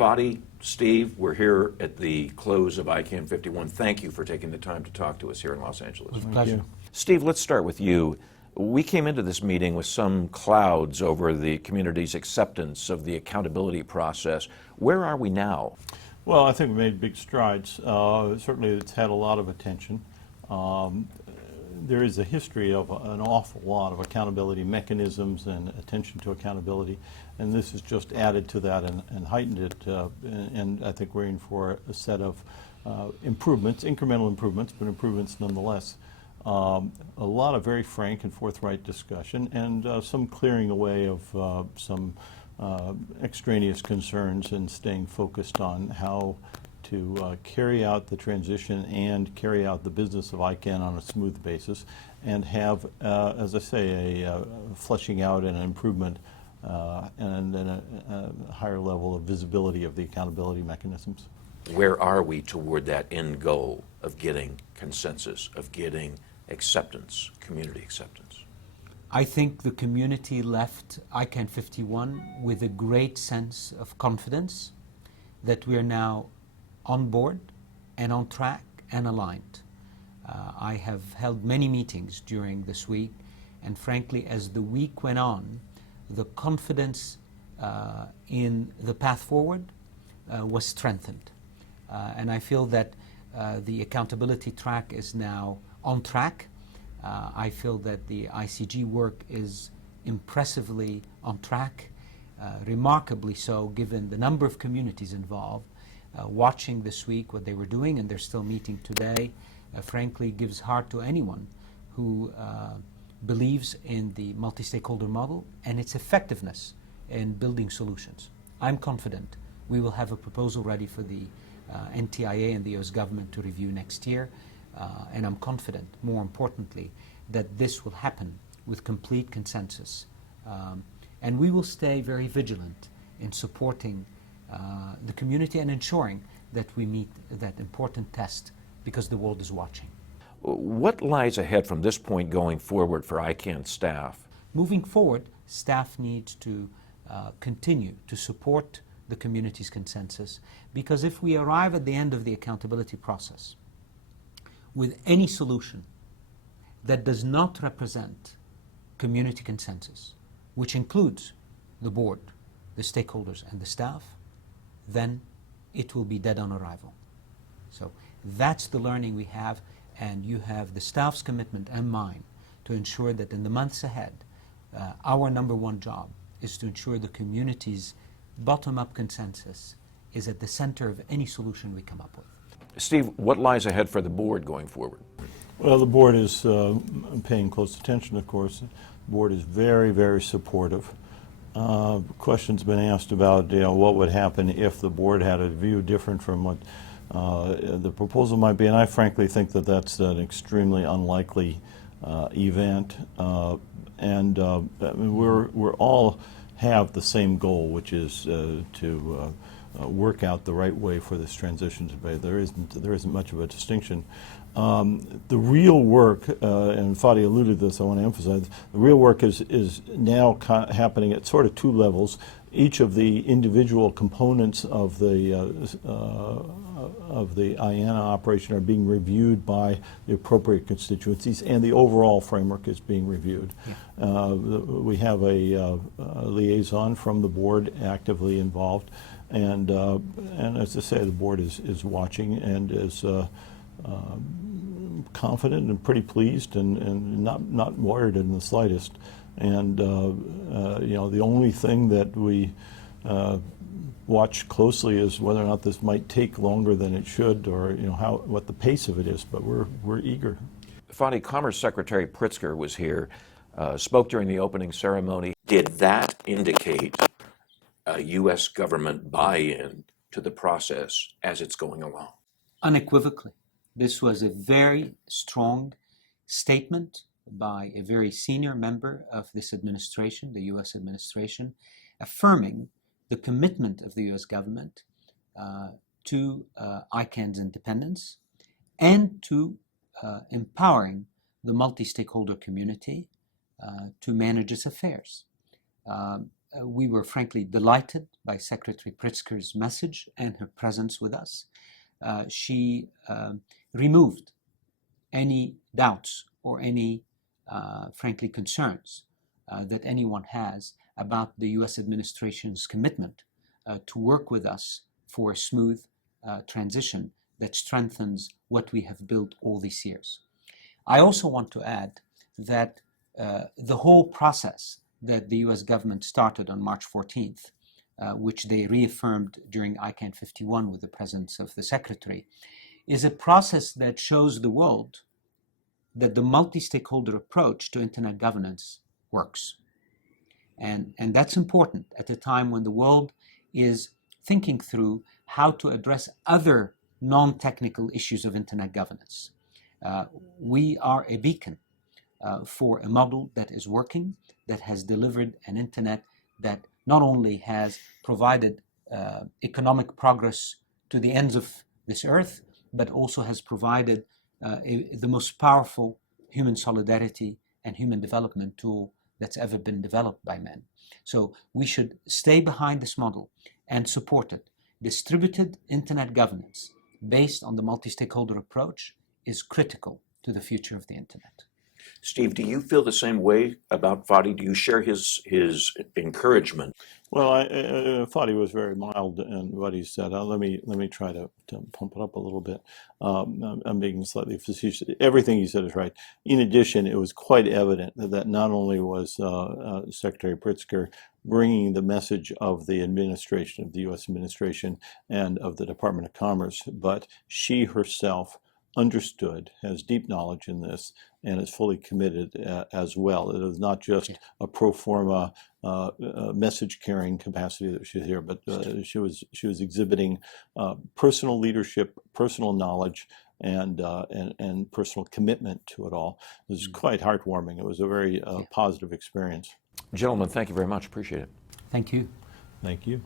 Fadi, Steve, we're here at the close of ICANN 51. Thank you for taking the time to talk to us here in Los Angeles. It was a pleasure. Steve, let's start with you. We came into this meeting with some clouds over the community's acceptance of the accountability process. Where are we now? Well, I think we made big strides. Certainly it's had a lot of attention. There is a history of an awful lot of accountability mechanisms and attention to accountability, and this has just added to that and heightened it, and I think we're in for a set of improvements, incremental improvements, but improvements nonetheless. A lot of very frank and forthright discussion, and some clearing away of some extraneous concerns and staying focused on how to carry out the transition and carry out the business of ICANN on a smooth basis, and have, as I say, a fleshing out and an improvement and a higher level of visibility of the accountability mechanisms. Where are we toward that end goal of getting consensus, of getting acceptance, community acceptance? I think the community left ICANN 51 with a great sense of confidence that we are now on board and on track and aligned. I have held many meetings during this week, and frankly, as the week went on, the confidence in the path forward was strengthened. And I feel that the accountability track is now on track. I feel that the ICG work is impressively on track, remarkably so given the number of communities involved. Watching this week what they were doing, and they're still meeting today, frankly gives heart to anyone who believes in the multi-stakeholder model and its effectiveness in building solutions. I'm confident we will have a proposal ready for the NTIA and the US government to review next year, and I'm confident, more importantly, that this will happen with complete consensus. And we will stay very vigilant in supporting the community and ensuring that we meet that important test, because the world is watching. What lies ahead from this point going forward for ICANN staff? Moving forward, staff needs to continue to support the community's consensus, because if we arrive at the end of the accountability process with any solution that does not represent community consensus, which includes the board, the stakeholders, and the staff, then it will be dead on arrival. So that's the learning we have, and you have the staff's commitment and mine to ensure that in the months ahead, our number one job is to ensure the community's bottom-up consensus is at the center of any solution we come up with. Steve, what lies ahead for the board going forward? Well, the board is paying close attention, of course. The board is very, very supportive. Questions been asked about, what would happen if the board had a view different from what the proposal might be, and I frankly think that that's an extremely unlikely event. And we're all have the same goal, which is to work out the right way for this transition to be. There isn't much of a distinction. The real work, and Fadi alluded to this, I want to emphasize, the real work is now happening at sort of two levels. Each of the individual components of the IANA operation are being reviewed by the appropriate constituencies, and the overall framework is being reviewed. Yeah. We have a liaison from the board actively involved, and as I say, the board is watching and is confident and pretty pleased and not worried in the slightest. And the only thing that we watch closely is whether or not this might take longer than it should, or what the pace of it is. But we're eager. Fadi, Commerce Secretary Pritzker was here, spoke during the opening ceremony. Did that indicate a U.S. government buy-in to the process as it's going along? Unequivocally. This was a very strong statement by a very senior member of this administration, the U.S. administration, affirming the commitment of the U.S. government to ICANN's independence and to empowering the multi-stakeholder community to manage its affairs. we were frankly delighted by Secretary Pritzker's message and her presence with us. She removed any doubts or any, frankly, concerns that anyone has about the US administration's commitment to work with us for a smooth transition that strengthens what we have built all these years. I also want to add that the whole process that the US government started on March 14th, which they reaffirmed during ICANN 51 with the presence of the Secretary, is a process that shows the world that the multi-stakeholder approach to Internet governance works. And that's important at a time when the world is thinking through how to address other non-technical issues of Internet governance. We are a beacon for a model that is working, that has delivered an Internet that not only has provided economic progress to the ends of this earth, but also has provided the most powerful human solidarity and human development tool that's ever been developed by men. So we should stay behind this model and support it. Distributed Internet governance based on the multi-stakeholder approach is critical to the future of the Internet. Steve, do you feel the same way about Fadi? Do you share his encouragement? Well, Fadi was very mild in what he said. Let me try to pump it up a little bit. I'm being slightly facetious. Everything he said is right. In addition, it was quite evident that not only was Secretary Pritzker bringing the message of the administration, of the U.S. administration, and of the Department of Commerce, but she herself understood, has deep knowledge in this, and is fully committed as well. It is not just a pro forma message carrying capacity that she's here, but she was exhibiting personal leadership, personal knowledge, and personal commitment to it all. It was quite heartwarming. It was a very positive experience. Gentlemen, thank you very much. Appreciate it. Thank you. Thank you.